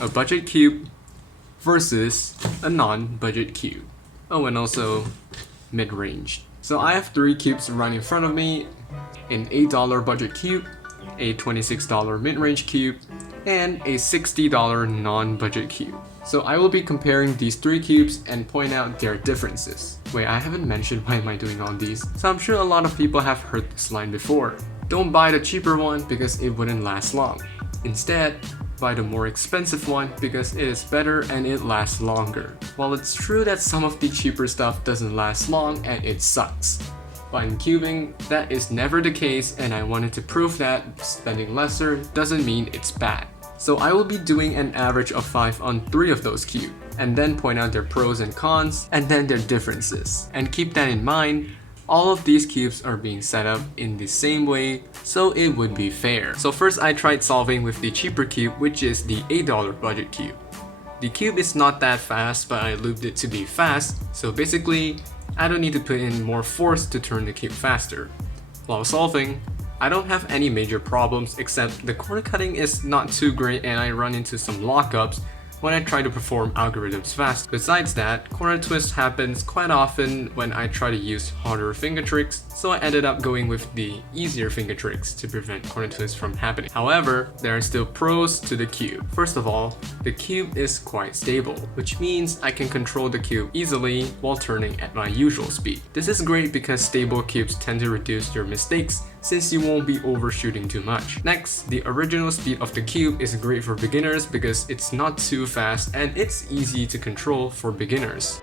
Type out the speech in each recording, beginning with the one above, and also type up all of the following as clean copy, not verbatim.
a budget cube versus a non-budget cube. Oh, and also mid-range. So I have 3 cubes right in front of me, an $8 budget cube, a $26 mid-range cube, and a $60 non-budget cube. So I will be comparing these 3 cubes and point out their differences. Wait, I haven't mentioned why am I doing all these. So I'm sure a lot of people have heard this line before. Don't buy the cheaper one because it wouldn't last long. Instead, buy the more expensive one because it is better and it lasts longer. While it's true that some of the cheaper stuff doesn't last long and it sucks, but in cubing, that is never the case, and I wanted to prove that spending lesser doesn't mean it's bad. So I will be doing an average of 5 on 3 of those cubes, and then point out their pros and cons, and then their differences. And keep that in mind, all of these cubes are being set up in the same way, so it would be fair. So first I tried solving with the cheaper cube, which is the $8 budget cube. The cube is not that fast, but I looped it to be fast, so basically, I don't need to put in more force to turn the cube faster. While solving, I don't have any major problems except the corner cutting is not too great and I run into some lockups when I try to perform algorithms fast. Besides that, corner twist happens quite often when I try to use harder finger tricks, so I ended up going with the easier finger tricks to prevent corner twists from happening. However, there are still pros to the cube. First of all, the cube is quite stable, which means I can control the cube easily while turning at my usual speed. This is great because stable cubes tend to reduce your mistakes since you won't be overshooting too much. Next, the original speed of the cube is great for beginners because it's not too fast and it's easy to control for beginners.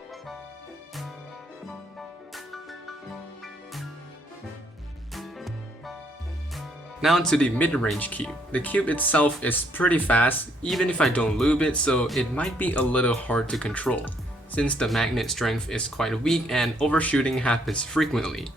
Now to the mid-range cube. The cube itself is pretty fast even if I don't lube it, so it might be a little hard to control since the magnet strength is quite weak and overshooting happens frequently.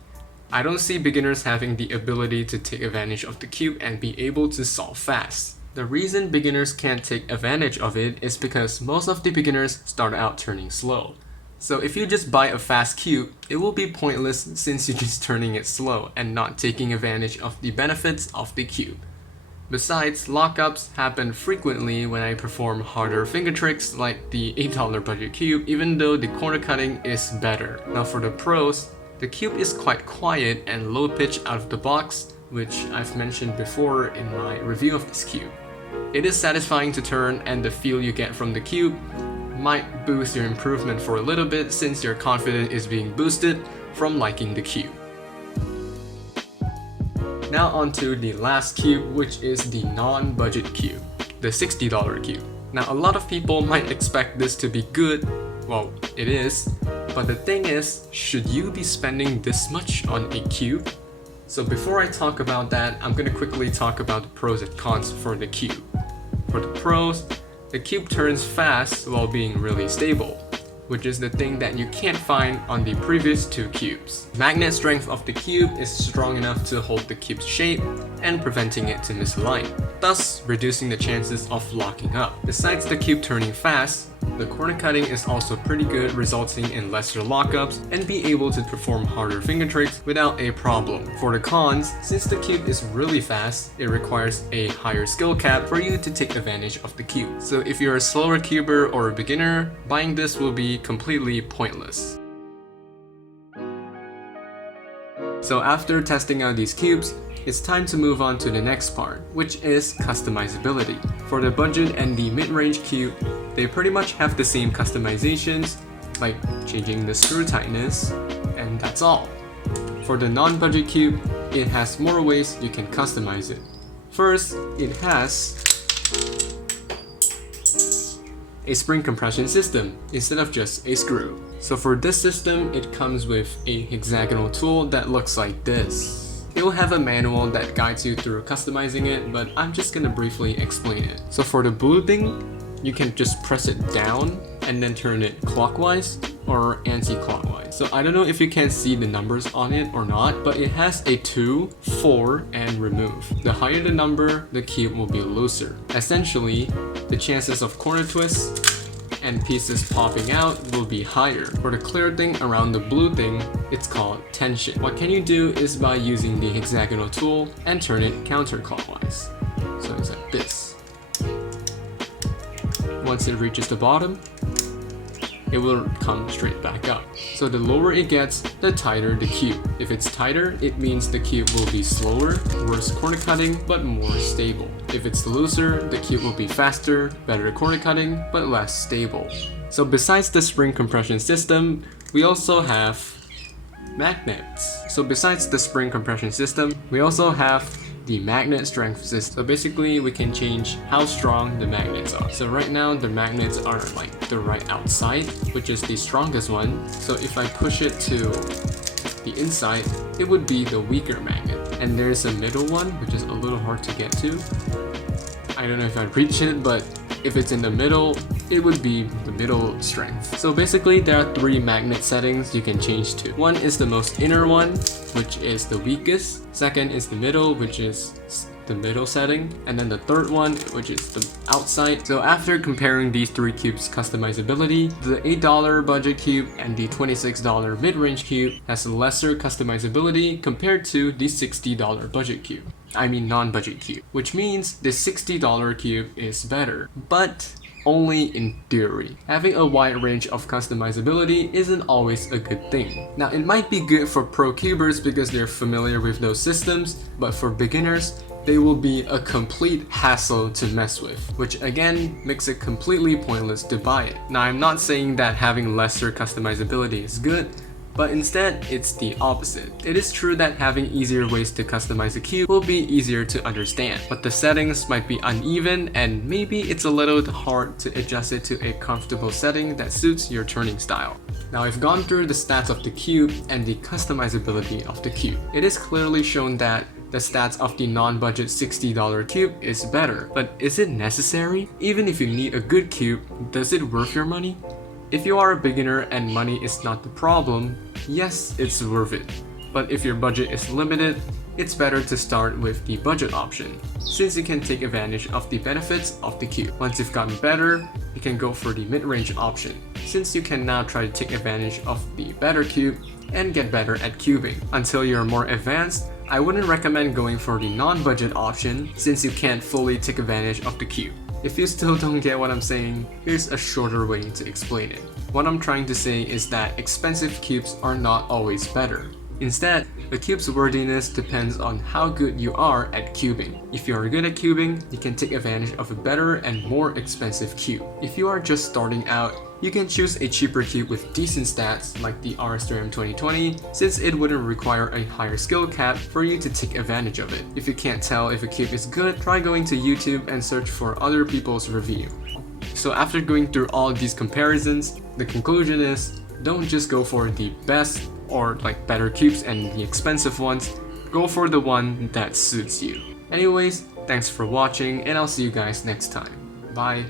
I don't see beginners having the ability to take advantage of the cube and be able to solve fast. The reason beginners can't take advantage of it is because most of the beginners start out turning slow. So if you just buy a fast cube, it will be pointless since you're just turning it slow and not taking advantage of the benefits of the cube. Besides, lockups happen frequently when I perform harder finger tricks like the $8 budget cube, even though the corner cutting is better. Now for the pros, the cube is quite quiet and low pitch out of the box, which I've mentioned before in my review of this cube. It is satisfying to turn and the feel you get from the cube might boost your improvement for a little bit since your confidence is being boosted from liking the cube. Now onto the last cube, which is the non-budget cube, the $60 cube. Now a lot of people might expect this to be good. Well, it is. But the thing is, should you be spending this much on a cube? So before I talk about that, I'm gonna quickly talk about the pros and cons for the cube. For the pros, the cube turns fast while being really stable, which is the thing that you can't find on the previous 2 cubes. Magnet strength of the cube is strong enough to hold the cube's shape and preventing it to misalign, thus reducing the chances of locking up. Besides the cube turning fast, the corner cutting is also pretty good, resulting in lesser lockups and be able to perform harder finger tricks without a problem. For the cons, since the cube is really fast, it requires a higher skill cap for you to take advantage of the cube. So if you're a slower cuber or a beginner, buying this will be completely pointless. So after testing out these cubes, it's time to move on to the next part, which is customizability. For the budget and the mid-range cube, they pretty much have the same customizations, like changing the screw tightness, and that's all. For the non-budget cube, it has more ways you can customize it. First, it has a spring compression system instead of just a screw. So for this system, it comes with a hexagonal tool that looks like this. It will have a manual that guides you through customizing it, but I'm just gonna briefly explain it. So for the blue thing, you can just press it down and then turn it clockwise or anti-clockwise. So I don't know if you can see the numbers on it or not, but it has a 2, 4, and remove. The higher the number, the cube will be looser. Essentially, the chances of corner twists and pieces popping out will be higher. For the clear thing around the blue thing, it's called tension. What can you do is by using the hexagonal tool and turn it counterclockwise. So it's like this. once it reaches the bottom, it will come straight back up. So the lower it gets, the tighter the cube. If it's tighter, it means the cube will be slower, worse corner cutting, but more stable. If it's looser, the cube will be faster, better corner cutting, but less stable. So besides the spring compression system, we also have magnets. So besides the spring compression system, we also have the magnet strength system. So basically we can change how strong the magnets are. So right now the magnets are like the right outside, which is the strongest one. So if I push it to the inside, it would be the weaker magnet. And there's a middle one, which is a little hard to get to. I don't know if I'd reach it, but if it's in the middle, it would be the middle strength. So basically there are 3 magnet settings you can change to. One is the most inner one, which is the weakest. Second is the middle, which is the middle setting. And then the third one, which is the outside. So after comparing these 3 cubes' customizability, the $8 budget cube and the $26 mid-range cube has lesser customizability compared to the $60 budget cube. I mean non-budget cube, which means the $60 cube is better, but only in theory. Having a wide range of customizability isn't always a good thing. Now it might be good for pro cubers because they're familiar with those systems, but for beginners, they will be a complete hassle to mess with, which again makes it completely pointless to buy it. Now I'm not saying that having lesser customizability is good, but instead, it's the opposite. It is true that having easier ways to customize a cube will be easier to understand, but the settings might be uneven and maybe it's a little hard to adjust it to a comfortable setting that suits your turning style. Now I've gone through the stats of the cube and the customizability of the cube. It is clearly shown that the stats of the non-budget $60 cube is better, but is it necessary? Even if you need a good cube, does it worth your money? If you are a beginner and money is not the problem, yes, it's worth it. But if your budget is limited, it's better to start with the budget option, since you can take advantage of the benefits of the cube. Once you've gotten better, you can go for the mid-range option, since you can now try to take advantage of the better cube and get better at cubing. Until you're more advanced, I wouldn't recommend going for the non-budget option, since you can't fully take advantage of the cube. If you still don't get what I'm saying, here's a shorter way to explain it. What I'm trying to say is that expensive cubes are not always better. Instead, a cube's worthiness depends on how good you are at cubing. If you are good at cubing, you can take advantage of a better and more expensive cube. If you are just starting out, you can choose a cheaper cube with decent stats like the RS3M 2020, since it wouldn't require a higher skill cap for you to take advantage of it. If you can't tell if a cube is good, try going to YouTube and search for other people's review. So after going through all these comparisons, the conclusion is, don't just go for the best or like better cubes and the expensive ones, go for the one that suits you. Anyways, thanks for watching and I'll see you guys next time. Bye.